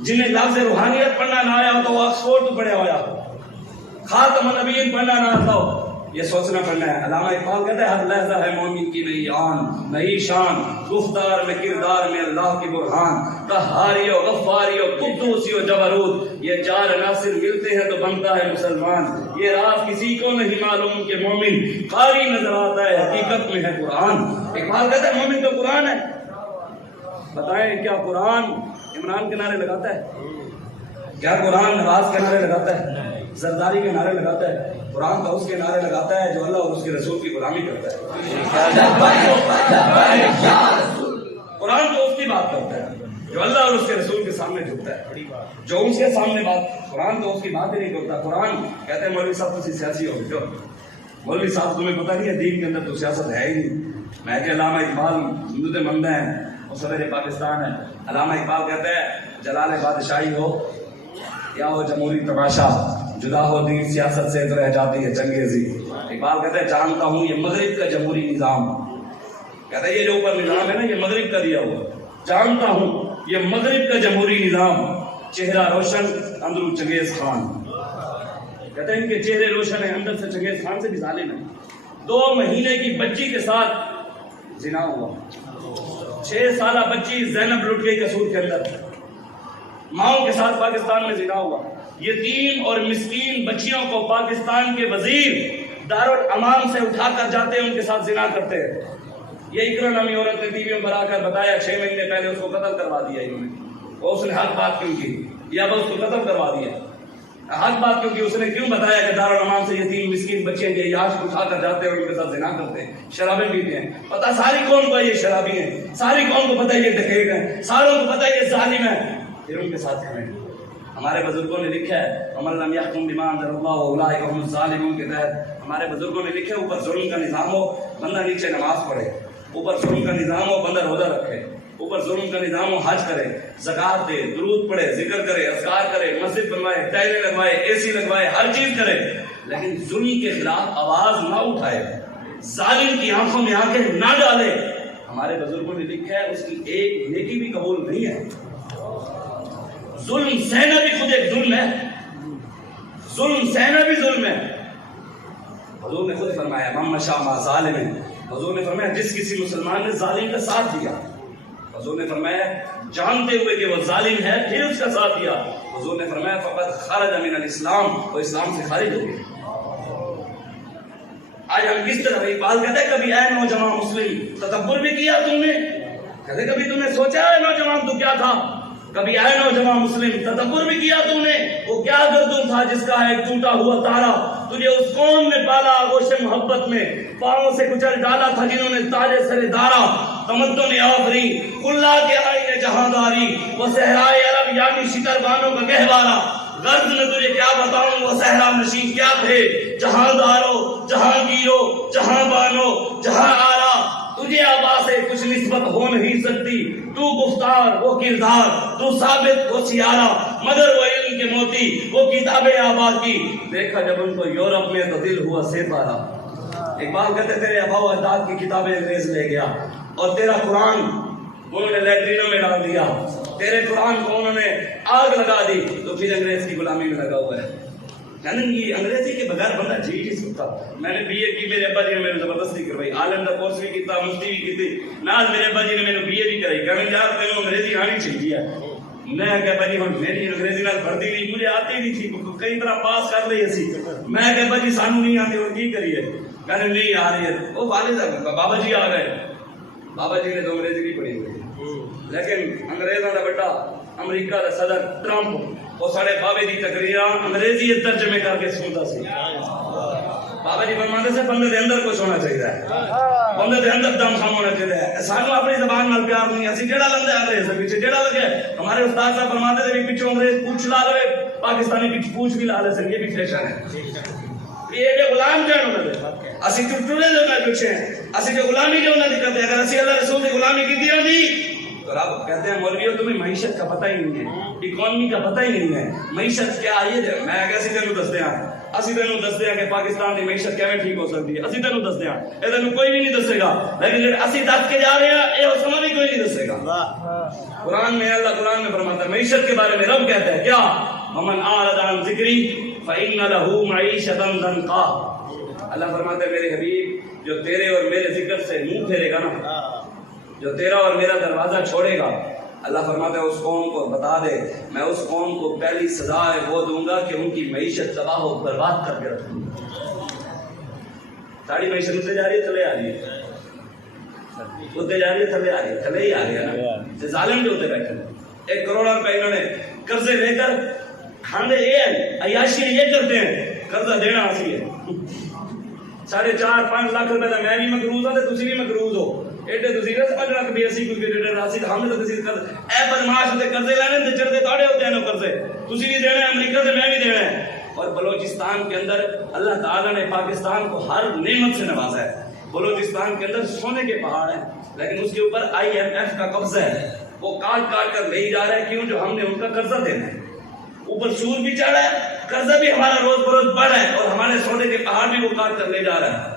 جنہیں لفظ روحانیت پڑھنا نہ آیا ہو تو وہ آکسفورڈ تو پڑھے ہویا ہو، خاتم النبیین پڑھنا نہ آتا ہو، یہ سوچنا پڑنا ہے۔ علامہ اقبال کہتے ہیں ہر لحظہ ہے مومن کی نئی آن نئی شان، گفتار میں کردار میں اللہ کی برہان، قہاری و غفاری و قدوسی و جبروت، یہ 4 عناصر ملتے ہیں تو بنتا ہے مسلمان، یہ راز کسی کو نہیں معلوم کہ مومن قاری نظر آتا ہے حقیقت میں ہے قرآن۔ اقبال کہتے ہیں مومن تو قرآن ہے۔ بتائیں کیا قرآن عمران کے نعرے لگاتا ہے؟ کیا قرآن نواز کے نعرے لگاتا ہے؟ زرداری کے نعرے لگاتا ہے؟ قرآن تو اس کے نعرے لگاتا ہے جو اللہ اور اس کے رسول کی غلامی کرتا ہے۔ قرآن تو اس کی بات کرتا ہے جو اللہ اور اس کے رسول کے سامنے جھکتا ہے، جو اس کے سامنے بات، قرآن تو اس کی بات ہی نہیں کرتا. قرآن کہتے ہیں مولوی صاحب تسی سیاسی ہو گئے. مولوی صاحب تمہیں پتہ نہیں ہے دین کے اندر تو سیاست ہے ہی نہیں. میں کہ علامہ اقبال ہندو مندہ ہیں اور صدر پاکستان ہے. علامہ اقبال کہتے ہیں جلال بادشاہی ہو یا ہو جمہوری تماشا، جدا ہو دین سیاست سے تو رہ جاتی ہے چنگیزی. اقبال کہتے ہیں جانتا ہوں یہ مغرب کا جمہوری نظام، کہتے ہیں یہ جو اوپر نظام ہے نا یہ مغرب کا دیا ہوا، جانتا ہوں یہ مغرب کا جمہوری نظام، چہرہ روشن اندرو چنگیز خان. کہتے ہیں ان کے چہرے روشن ہیں، اندر سے چنگیز خان سے بھی ظالم ہے. 2 مہینے کی بچی کے ساتھ زنا ہوا، 6 سالہ بچی زینب لٹ گئی قصور کے اندر، ماؤں کے ساتھ پاکستان میں زنا ہوا. یتیم اور مسکین بچیوں کو پاکستان کے وزیر دارالامان سے اٹھا کر جاتے ہیں، ان کے ساتھ زنا کرتے ہیں. یہ اقرا نامی عورت نے ٹی وی میں بنا کر بتایا 6 مہینے پہلے اس کو قتل کروا دیا انہوں نے. اور اس نے حق بات کیوں کی؟ یا بس اس کو قتل کروا دیا. حق بات کیوں کی؟ اس نے کیوں بتایا کہ دارالامان سے یتیم مسکین بچے کے یاش اٹھا کر جاتے ہیں اور ان کے ساتھ زنا کرتے ہیں، شرابیں پیتے ہیں. پتہ ساری قوم کو یہ شرابی ہیں، ساری قوم کو پتہ یہ ڈکیت ہیں، ساروں کو پتہ یہ ظالم ہیں، پھر ان کے ساتھ کھڑے. ہمارے بزرگوں نے لکھا ہے وَمَن لَمْ يَحْكُمْ بِمَا أَنزَلَ اللَّهُ فَأُولَٰئِكَ هُمُ الظَّالِمُونَ کے تحت ہمارے بزرگوں نے لکھا اوپر ظلم کا نظام ہو بندہ نیچے نماز پڑھے، اوپر ظلم کا نظام ہو بندہ روزہ رکھے، اوپر ظلم کا نظام ہو حج کرے، زکات دے، درود پڑھے، ذکر کرے، اذکار کرے، مسجد بنوائے، ٹائلیں لگوائے، اے سی لگوائے، ہر چیز کرے، لیکن ظلم کے خلاف آواز نہ اٹھائے، ظالم کی آنکھوں میں آنکھیں نہ ڈالے. ہمارے بزرگوں نے لکھا ہے اس کی ایک نیکی بھی قبول نہیں ہے. ظلم سہنا بھی خود ایک ظلم ہے، ظلم سہنا بھی ظلم ہے. حضور نے خود فرمایا من مشى مع ظالم، حضور نے فرمایا جس کسی مسلمان نے ظالم کا ساتھ دیا، حضور نے فرمایا جانتے ہوئے کہ وہ ظالم ہے پھر اس کا ساتھ دیا، حضور نے فرمایا فقط خرج من الاسلام، وہ اسلام سے خارج ہو گیا. آج ہم کس طرح اقبال کہتے ہیں کبھی اے نوجوان مسلم تدبر بھی کیا تم نے، کہتے کبھی تم نے سوچا ہے نوجوان تو کیا تھا، کبھی اے نوجوان مسلم تدبر بھی کیا تم نے وہ کیا گردن تھا جس کا ہے ٹوٹا ہوا تارا، تجھے اس قوم نے پالا آغوش محبت میں، پاؤں سے کچل ڈالا تھا جنہوں نے تاج سر دارا، تمدن آفری کلا کے آئین جہانداری، وہ صحرائے عرب یعنی شکربانوں کا گہوارہ، غرض میں تجھے کیا بتاؤں وہ صحرا نشین کیا تھے، جہاندارو جہانگیرو جہاں بانو جہاں آرا، تجھے آبا سے کچھ نسبت ہو نہیں سکتی، تو گفتار وہ کردار، تو ثابت وہ سیارہ، مگر وہ علم کے موتی وہ کتاب آبا کی، دیکھا جب ان کو یورپ میں تو دل ہوا سیپارا. اقبال کہتے تیرے آبا و اجداد کی کتابیں انگریز لے گیا اور تیرا قرآن انہوں نے لیٹرینوں میں ڈال دیا، تیرے قرآن کو انہوں نے آگ لگا دی تو پھر انگریز کی غلامی میں لگا ہوا ہے. یعنی یہ انگریزی کے بغیر بندہ جی نہیں سکتا. میں نے بی اے کی، میرے ابا جی نے میرے زبردستی کروائی، عالم دا کورس بھی کیتا، مفتی بھی کیتی، نال میرے ابا جی نے میرے بی اے بھی کرائی. کہنے یار تینوں انگریزی آنی چاہیے ہے. میں کہ ابا جی میری انگریزی نال بھرتی نہیں، مجھے آتی نہیں تھی، کئی طرح پاس کر لی اسی. میں کہ ابا جی سانو نہیں آتی اور کی کریے، کہنے نہیں آ رہی ہے. وہ والد بابا جی آ گئے، بابا جی نے تو انگریزی نہیں پڑھی ہوئی، لیکن انگریزوں کا بڑا امریکہ کا صدر ٹرمپ وہ سارے بابے دی تقریراں انگریزی ترجمے کر کے سنتا سی. بابا جی فرماتے سے بندے دے اندر کچھ ہونا چاہیے، بندے دے اندر دم خم ہونا چاہیے. سانو اپنی زبان نال پیار نہیں، اسی جڑا لگتا ہے انگریز کے پیچھے جڑا لگے. ہمارے استاد صاحب فرماتے تھے پیچھے انگریز پوچھ لا لے، پاکستانی پیچھے پوچھ بھی لا لے سکے، یہ بھی فیشن ہے. یہ جو غلام جان ہونا دے اسی ٹٹڑے جو نہ پیچھے ہیں، اسی جو غلامی جو نہ دکھتے، اگر اسی اللہ رسول کی غلامی کی دی ہوتی تو رب کہتے ہیں مولویوں تمہیں معیشت کا پتہ ہی نہیں ہے، اکانومی کا پتہ ہی نہیں ہے. معیشت کیا ہے یہ میں کیسے تینوں دستے ہیں، اسی تینوں دستے ہیں کہ پاکستان کی معیشت کیویں ٹھیک ہو سکتی ہے، اسی تینوں دستے ہیں. یہ تینوں کوئی بھی نہیں دسے گا، لیکن اسی دس کے جا رہے ہیں یہ حسنہ بھی کوئی نہیں دسے گا. قرآن میں اللہ قرآن میں فرماتا ہے معیشت کے بارے میں رب کہتا ہے کیا ومن اعرض عن ذکری فإن له معیشۃ ضنکا. اللہ فرماتا ہے میرے حبیب جو تیرے اور میرے ذکر سے منہ پھیرے گا نا، جو تیرا اور میرا دروازہ چھوڑے گا، اللہ فرماتا ہے اس قوم کو بتا دے میں اس قوم کو پہلی سزا وہ دوں گا کہ ان کی معیشت تباہ و برباد کر کے رکھوں گا. ساری معیشت اتنے جا رہی ہے تھلے آ رہی ہے، اتنے جا رہی ہے تھلے آ رہی ہے، تھلے ہی آ رہی ہے نا. ظالم جو ہوتے بیٹھے 1 کروڑ روپے انہوں نے قرضے لے کر کھانے یہ ہیں، عیاشی یہ کرتے ہیں، قرضہ دینا آسی ہے. 4.5-5 لاکھ روپے کا میں بھی مقروض ہوں تو تسی بھی مقروض ہو. ایڈے تسی نہ سمجھنا کہ بھی اسی کوئی کریڈٹ راسی ہم نے تو کسی قرض اے بدماش تے قرضے لینے تے چڑھتے تاڑے ہوتے ہیں قرضے تسی بھی دینا ہے امریکہ سے میں بھی دینا ہے. اور بلوچستان کے اندر اللہ تعالیٰ نے پاکستان کو ہر نعمت سے نوازا ہے. بلوچستان کے اندر سونے کے پہاڑ ہیں لیکن اس کے اوپر IMF کا قبضہ ہے. وہ کاٹ کاٹ کر لے جا رہا ہے. کیوں؟ جو ہم نے ان کا قرضہ دینا ہے. اوپر سود بھی چڑھ رہا ہے, قرضہ بھی ہمارا روز بروز بڑھ رہا ہے, اور ہمارے سونے کے پہاڑ بھی وہ کاٹ کر لے جا رہا ہے.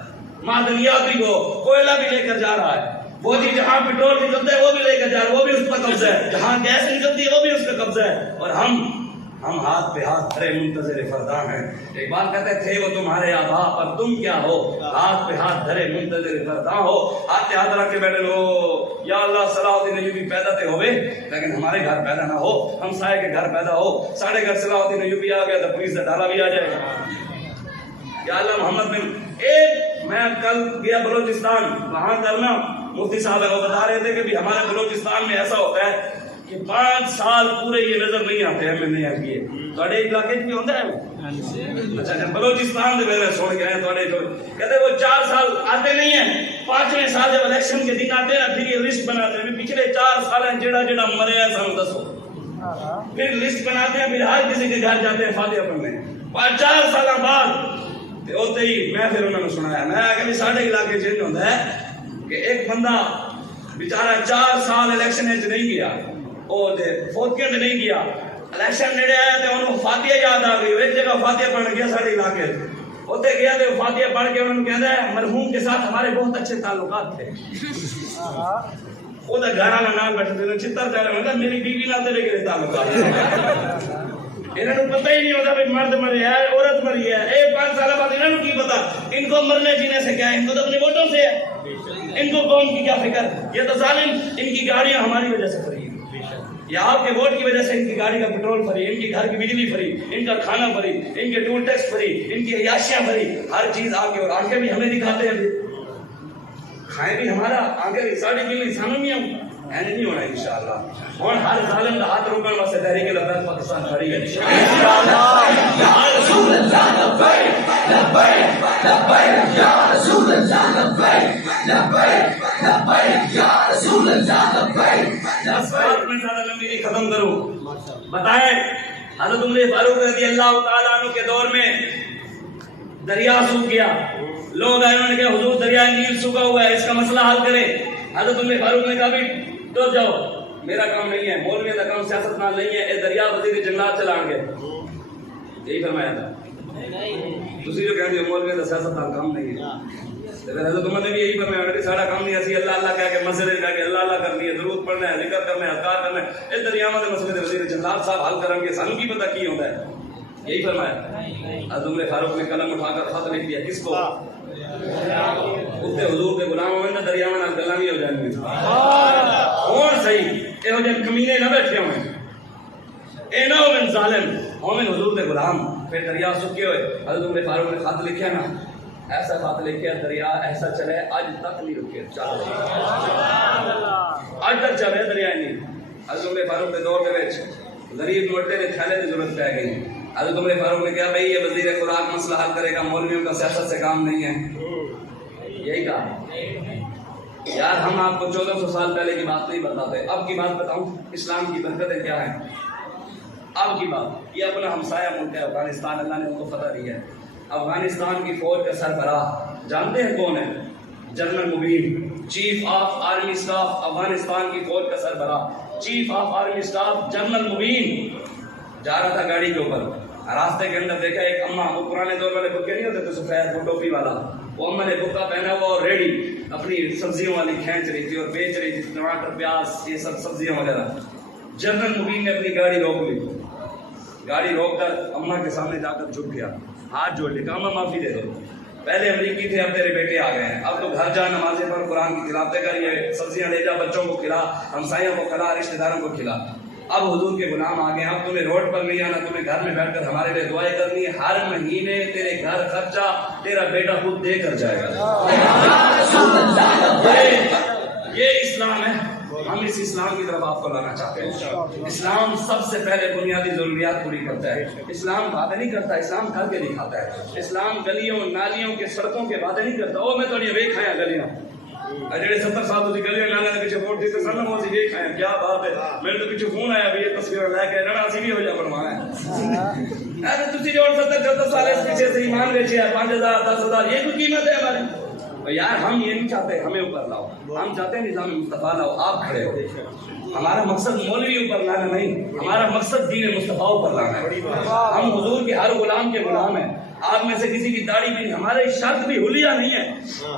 معدنیات بھی وہ کوئلہ بھی لے کر جا رہا ہے. وہ جی جہاں پیٹرول نکلتا ہے وہ بھی لے کر جا رہا ہے, وہ بھی اس کا قبضہ ہے. جہاں گیس نکلتی ہے وہ بھی اس کا قبضہ ہے. اور ہم ہاتھ پہ ہاتھ دھرے منتظر فردا ہیں. اقبال کہتے تھے وہ تمہارے آبا پر تم کیا ہو, ہاتھ پہ ہاتھ دھرے منتظر فردا ہو. ہاتھ پہ ہاتھ رکھ کے بیٹھے لو یا اللہ صلاح الدین ایوبی پیدا تے ہوئے لیکن ہمارے گھر پیدا نہ ہو, ہم سائے کے گھر پیدا ہو. ساڑھے گھر صلاح الدین ایوبی آ گیا تو پولیس سے ڈالا بھی آ جائے گا. یا اللہ محمد بن میں کل گیا بلوچستان, وہاں کرنا مفتی صاحب وہ بتا رہے تھے کہ ہمارے بلوچستان میں ایسا ہوتا ہے کہ 5 سال پورے یہ نظر نہیں آتے ہیں. میں نہیں کیے تھوڑے علاقے میں ہوتا ہے. اچھا بلوچستان میں سن گئے کہتے وہ 4 سال آتے نہیں ہیں. 5ویں سال جب الیکشن کے دن آتے ہیں پھر یہ لسٹ بناتے ہیں پچھلے 4 سال ہیں جڑا جڑا مرے ہیں سن دسو. پھر لسٹ بناتے ہیں, پھر ہر کسی کے گھر جاتے ہیں فاتحہ پڑھنے. 4 سال بعد ہوتے ہی میں پھر انہوں نے سنایا. میں کہ سارے علاقے چینج ہوتا ہے کہ ایک بندہ بیچارہ 4 سال الیکشن نہیں گیا, فوتیاں نہیں گیا, الیکشن نیڑے آیا تو انہوں فاتحہ یاد آ گئی. ایک جگہ فاتحہ پڑھ گیا سارے علاقے ہوتے گیا تو فاتحہ پڑھ کے انہوں نے کہتا ہے مرحوم کے ساتھ ہمارے بہت اچھے تعلقات تھے. وہ گھر والا نام بیٹھے تھے چتر چاہ رہے میری بیوی نہ تیرے کے تعلقات. انہوں نے پتہ ہی نہیں ہوتا بھی مرد مری ہے عورت مری ہے. 5 سال بعد انہوں نے کی پتا ان کو مرنے جینے سے کیا ہے, ان کو تو اپنے ووٹوں سے ہے, ان کو قوم کی کیا فکر. یہ تو ظالم ان کی گاڑیاں ہماری وجہ سے فری, یا آپ کے ووٹ کی وجہ سے ان کی گاڑی کا پیٹرول فری, ان کی گھر کی بجلی فری, ان کا کھانا فری, ان کے ٹول ٹیکس فری, ان کی عیاشیاں فری, ہر چیز آگے. اور آگے بھی ہمیں دکھاتے ہیں کھائیں بھی ہمارا آگے ساڑی ملنی سانوں بھی ہم ایسے نہیں ہونا انشاءاللہ. اور ہر ظالم کا ہاتھ روکنے واسطے تحریک لبیک پاکستان کھڑی ہے انشاءاللہ. یا رسول اللہ لبیک لبیک لبیک یا رسول اللہ لبیک لبیک لبیک یا رسول اللہ لبیک. اس بات میں زیادہ لمبی نہیں ختم کروں. بتائیں حضرت عمر فاروق رضی اللہ تعالیٰ عنہ کے دور میں دریا سوکھ گیا. لوگ آئے انہوں نے کہا حضور دریائے نیل سوکھا ہوا ہے, اس کا مسئلہ حل کریں. حضرت عمر فاروق نے کہا بھی ڈر جاؤ, میرا کام نہیں ہے, مولوی کا کام سیاست نال نہیں ہے, اے دریا وزیر جنات چلائیں گے. یہی فرمایا تھا. دوسری جو کہتے ہیں مولوی کا سیاست نال کام نہیں ہے, حضرت عمر نے بھی یہی فرمایا کہ سارا کام نہیں اسی اللہ اللہ کہہ کے مسجد کہہ کے اللہ اللہ کرنی ہے, درود پڑھنا ہے, ذکر کرنا ہے, اذکار کرنا ہے. اے دریاواں دے مسئلے وزیر جنات صاحب حل کریں گے, سانوں کی پتہ کی ہوتا ہے. یہی فرمایا. حضرت عمر فاروق نے قلم اٹھا کر خط لکھ دیا. کس کو؟ اتنے حضور کے غلام ہوئے نا دریاواں نال گلاں بھی ہو جائیں گی. کون صحیح یہو جہے کمینے نہ بیٹھے ہوئے, اے نہ ہوئے ظالم, ہوئے حضور کے غلام. پھر دریا سکے ہوئے. حضرت عمر فاروق نے خط لکھیا نا, ایسا خط لکھیا دریا ایسا چلے آج تک نہیں رکے, آج تک چل رہے دریا نہیں. حضرت عمر فاروق کے دور کے غریب موٹے نے تھیلے کی ضرورت پہ گئی. حضرت عمر فاروق نے کہا بھائی یہ وزیر خوراک مسئلہ حل کرے گا, مولویوں کا سیاست سے کام نہیں ہے. یہی کہا. یار ہم آپ کو 1400 سال پہلے کی بات نہیں بتاتے, اب کی بات بتاؤں. اسلام کی برکتیں کیا ہیں اب کی بات. یہ اپنا ہمسایہ ملک ہے افغانستان, اللہ نے ان کو فتح دی ہے. افغانستان کی فوج کا سربراہ جانتے ہیں کون ہے؟ General Mubeen, chief of army staff. Afghanistan کی فوج کا سربراہ chief of army staff general Mubeen جا رہا تھا گاڑی کے اوپر. راستے کے اندر دیکھا ایک اماں, وہ پرانے دور والے بکے نہیں ہوتے تو سفید وہ ٹوپی والا, وہ اماں نے بکا پہنا ہوا اور ریڈی اپنی سبزیوں والی کھینچ رہی تھی اور بیچ رہی تھی ٹماٹر پیاز یہ سب سبزیاں وغیرہ. جنرل مبین نے اپنی گاڑی روک لی. گاڑی روک کر اماں کے سامنے جا کر جھک گیا, ہاتھ جوڑ لے, کہا اماں معافی دے دو, پہلے امریکی تھے اب تیرے بیٹے آ گئے ہیں, اب تو گھر جا نمازیں پڑھ قرآن کی تلاوتیں کر, یہ سبزیاں لے جا, بچوں کو کھلا, ہمسایوں کو کھلا, رشتہ داروں کو کھلا. اب حضور کے غلام آ گئے, اب تمہیں روڈ پر نہیں آنا, تمہیں گھر میں بیٹھ کر ہمارے لیے دعائیں کرنی ہے. ہر مہینے تیرے گھر خرچہ تیرا بیٹا خود دے کر جائے گا. یہ اسلام ہے. ہم اس اسلام کی طرف آپ کو لانا چاہتے ہیں. اسلام سب سے پہلے بنیادی ضروریات پوری کرتا ہے. اسلام وعدے نہیں کرتا, اسلام کر کے دکھاتا ہے. اسلام گلیوں نالیوں کے سڑکوں کے وعدے نہیں کرتا. او میں تھوڑی ویکھ آیا گلیاں, جڑے 70 سال تھی گلی نانا کے پیچھے ووٹ دیتے سن وہ یہ کھائیں کیا بات ہے میرے تو پیچھے فون آیا بھی یہ تصویر لے کے رہنا اسی بھی ہو جا بنوانا ہے یار تسی جو 70 74 سال اس پیچھے سے ایمان بیچے ہے 5000 10000 یہ کوئی قیمت ہے ہماری یار ہم یہ نہیں چاہتے ہمیں اوپر لاؤ ہم چاہتے ہیں نظام مصطفیٰ لاؤ آپ کھڑے ہو ہمارا مقصد مولوی اوپر لانا نہیں ہمارا مقصد دین مصطفیٰ اوپر لانا ہے ہم حضور کے ہر غلام کے غلام ہیں آپ میں سے کسی کی داڑھی بھی نہیں ہماری شرط بھی حلیہ نہیں ہے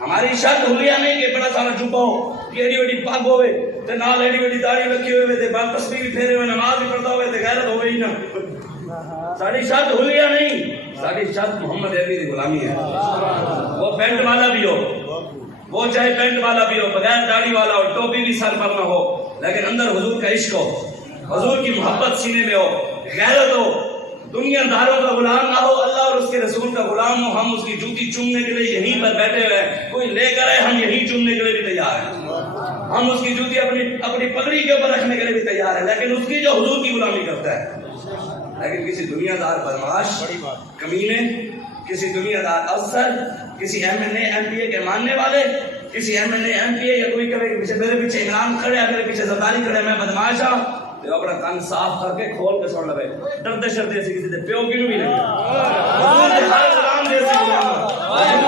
ہماری شرط حلیہ نہیں کہ بڑا سارا جبہ ہو ایڈی وڈی پگ ہوئے تے نال ایڈی وڈی داڑھی رکھی ہوئے تے بال تسبیح پھیرے ہوئے نماز بھی پڑھتا ہوئے تے غیرت ہوئے ہی نہ ساری شرط حلیہ نہیں ساری شرط محمد عربی کی غلامی ہے وہ پینٹ والا بھی ہو وہ چاہے پینٹ والا بھی ہو بغیر داڑھی والا ہو ٹوپی بھی سر پر نہ ہو لیکن اندر حضور کا عشق ہو حضور کی محبت سینے میں ہو غیرت ہو دنیا داروں کا غلام نہ ہو اللہ اور اس کے رسول کا غلام ہو ہم اس کی جوتی چومنے کے لیے یہیں پر بیٹھے ہوئے ہیں کوئی لے کر آئے ہم یہیں چومنے کے لیے بھی تیار ہیں ہم اس کی جوتی اپنی پگڑی کے اوپر رکھنے کے لیے بھی تیار ہیں لیکن اس کی جو حضور کی غلامی کرتا ہے لیکن کسی دنیا دار بدماش کمینے کسی دنیا دار افسر کسی M N A M P A کے ماننے والے کسی M N A M P A یا کوئی کرے کہ میرے پیچھے عمران کھڑے ہے میرے پیچھے زرداری کھڑے میں بدماش ہوں تو اپنا کان صاف کر کے کھول کے سن لے ڈرتے شرتے اسی کسی دے پیو کینوں بھی نہیں حضور دے ہر سلام دے سی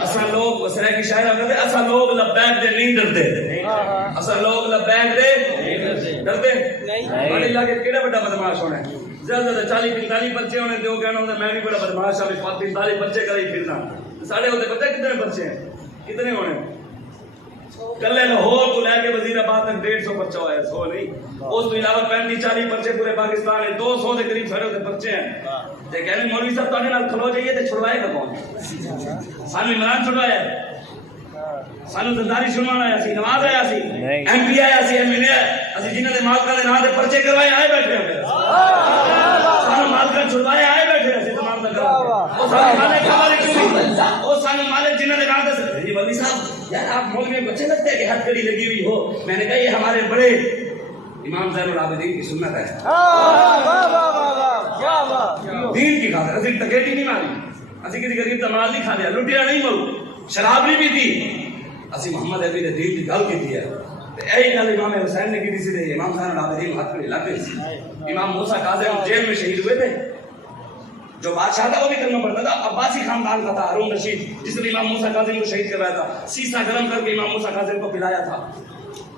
اساں لوگ وسرے کی شاعرہ کہتے اساں لوگ لبیک دے نہیں ڈرتے اساں لوگ لبیک دے نہیں ڈرتے بڑے علاقے کیڑا بڑا بدماش ہونا ہے زیادہ 40 45 بچے ہونے تے وہ کہنا ہوندا میں بھی بڑا بدماش ہاں 45 بچے کرائی پھرنا ساڈے ہوتے پتہ کتنے بچے ہیں کتنے ہونے کلے لاہور کو لے کے وزیر آباد تک 150 بچہ ہوا ہے 100 نہیں اس کے علاوہ 35 40 بچے پورے پاکستان ہے 200 کے قریب سارے ہوتے بچے ہیں تے کہنے مولوی صاحب تواڈے نال کھلو جائیے تے چھڑوائے گا کون سانو عمران چھڑوایا سانو زرداری چھڑوانا آیا سی نواز آیا سی ایم پی آیا سی ایم این اے اسی جنہاں دے مالکاں دے نام تے پرچے کروائے آئے بیٹھے ہیں سانو مالکاں چھڑوائے آئے بیٹھے ہیں تمام دا او سانو مالک حوالے کیوں او سانو مالک جنہاں دے نام تے جی ولی صاحب یار آپ مولوی میں بچے لگتے ہیں کہ ہتھ کڑی لگی ہوئی ہو میں نے کہا یہ ہمارے بڑے امام زین العابدین کی سنت ہے دین کی خاطر اسی تکیٹی نہیں ماری اسی کسی غریب تمال نہیں کھا لیا لٹیا نہیں مرو شراب نہیں پیتی اسی محمد عربی نے دین کی گل کی ہے یہی گل امام حسین نے کی تھی تے امام زین العابدین ہاتھ کڑی لگ گئی امام موسیٰ کاظم جیل میں شہید ہوئے تھے جو بادشاہ تھا وہ بھی کرنا پڑتا تھا عباسی خاندان کا تھا ہارون رشید جس نے امام موسیٰ کاظم کو شہید کروایا تھا سیسا گرم کر کے امام موسیٰ کاظم کو پلایا تھا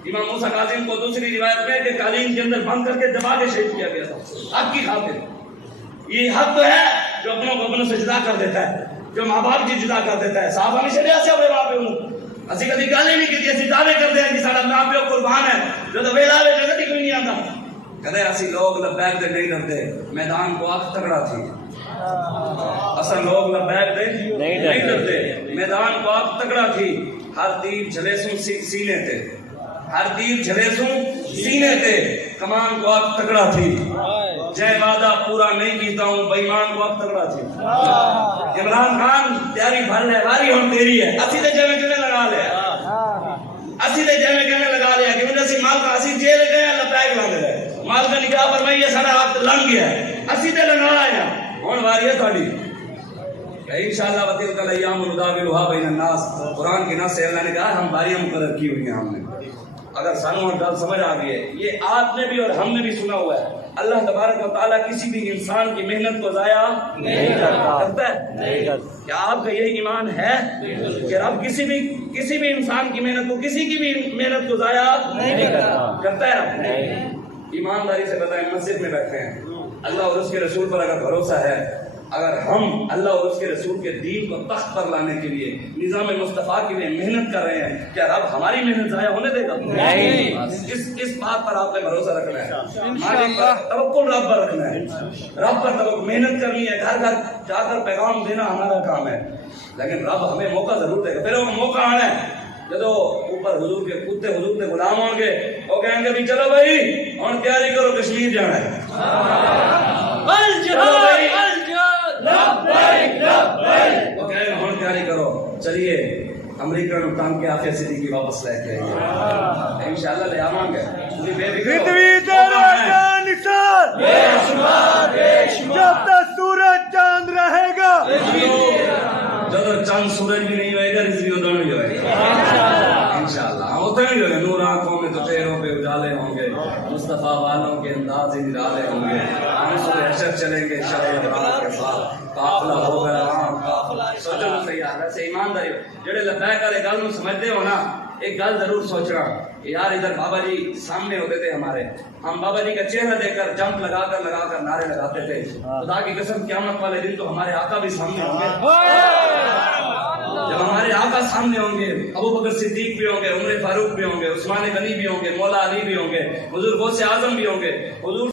امام موسیٰ کاظم کو دوسری روایت میں کہ قالین کے اندر بند کر کے دبا کے شہید کیا گیا تھا حق کی خاطر یہ حق تو ہے جو اپنوں کو اپنوں سے جدا کر دیتا ہے جو ماں باپ کی جدا کر دیتا ہے صاحب ہمیشہ لیا سے ہوئے ماں پہ انہوں اسی کدی گالیں نہیں کی اسی دعوے کرتے ہیں کہ سارا ماں پیو قربان ہے جو تو ویلا وے جگہ کوئی نہیں آتا کہتے اسی لوگ لبیک دے نہیں ڈرتے میدان کو آگ تگڑا تھی اصل لوگ لبیک دے نہیں ڈرتے میدان کو آگ تگڑا تھی ہر تیر جھلے سوں سینے تے ہر تیر جھلے سوں سینے تے کمان کو آگ تگڑا تھی جے وعدہ پورا نہیں کیتا ہوں بےمان کو آگ تگڑا تھی عمران خان تیاری بھر لے واری ہم تیری ہے اسی دے جے میں کنے لگا لیا اسی دے جے میں کنے لگا لیا کہ مجھے مال کا اسی جیل گئے لبیک لاندے رہے مال کا نکاح فرمائی یہ سارا وقت لنگ گیا اسی دے لگا آیا ہون واری ہے تھوڑی انشاءاللہ وتلک الايام نداولها بین الناس قرآن کی نص سے اللہ نے کہا ہم باریاں مقرر کی ہوئی ہیں ہم نے اگر سانو گل سمجھ آ گئی ہے یہ آپ نے بھی اور ہم نے بھی سنا ہوا ہے اللہ تبارک و تعالیٰ کسی بھی انسان کی محنت کو ضائع نہیں کرتا ہے کیا آپ کا یہی ایمان ہے کہ رب کسی بھی انسان کی محنت کو کسی کی بھی محنت کو ضائع نہیں کرتا ہے رب ایمانداری سے بتائیں مسجد میں بیٹھے ہیں اللہ اور اس کے رسول پر اگر بھروسہ ہے اگر ہم اللہ اور اس کے رسول کے دین کو تخت پر لانے کے لیے نظام مصطفیٰ کے لیے محنت کر رہے ہیں کیا رب ہماری محنت ضائع ہونے دے گا نہیں اس بات پر آپ نے بھروسہ رکھنا ہے توکل رب پر رکھنا ہے رب پر توکل محنت کرنی ہے گھر گھر جا کر پیغام دینا ہمارا کام ہے لیکن رب ہمیں موقع ضرور دے گا پھر وہ موقع آنا ہے جدو اوپر حضور کے کتے حضور کے غلام ہوں گے وہ کہیں گے بھی چلو بھائی ہوں تیاری کرو کشمیر جانا ہے وہ کہیں گے ہوں تیاری کرو چلیے امریکہ نو تانگ کے آفیہ صدیقی واپس لے کے انشاءاللہ لے آواں گے جب تک سورج چاند رہے گا اندر چاند سورج بھی نہیں ہوئے گا، رزق بھی ادھر نہیں ہوئے گا انشاءاللہ. اتنے ہی ہوئے نور آنکھوں میں تو چہروں پہ اجالے ہوں گے، مصطفیٰ والوں کے انداز ہی نرالے ہوں گے. ہم سورہ حشر چلیں گے شب ابرار کے ساتھ، قافلہ ہوگا عام. سوچو صحیح ہے سے ایمانداری جڑے لبیک والے گل نو سمجھتے ہو نا، ایک گل ضرور سوچنا یار. ادھر بابا جی سامنے ہوتے تھے ہمارے، ہم بابا جی کا چہرہ دیکھ کر جمپ لگا کر نعرے لگاتے تھے. خدا کی قسم قیامت والے دن تو ہمارے آقا بھی سامنے ہوں گے. جب ہمارے آقا سامنے ہوں گے، ابو بکر صدیق بھی ہوں گے، عمر فاروق بھی ہوں گے، عثمان غنی بھی ہوں گے، مولا علی بھی ہوں گے، حضور غوث اعظم بھی ہوں گے. حضور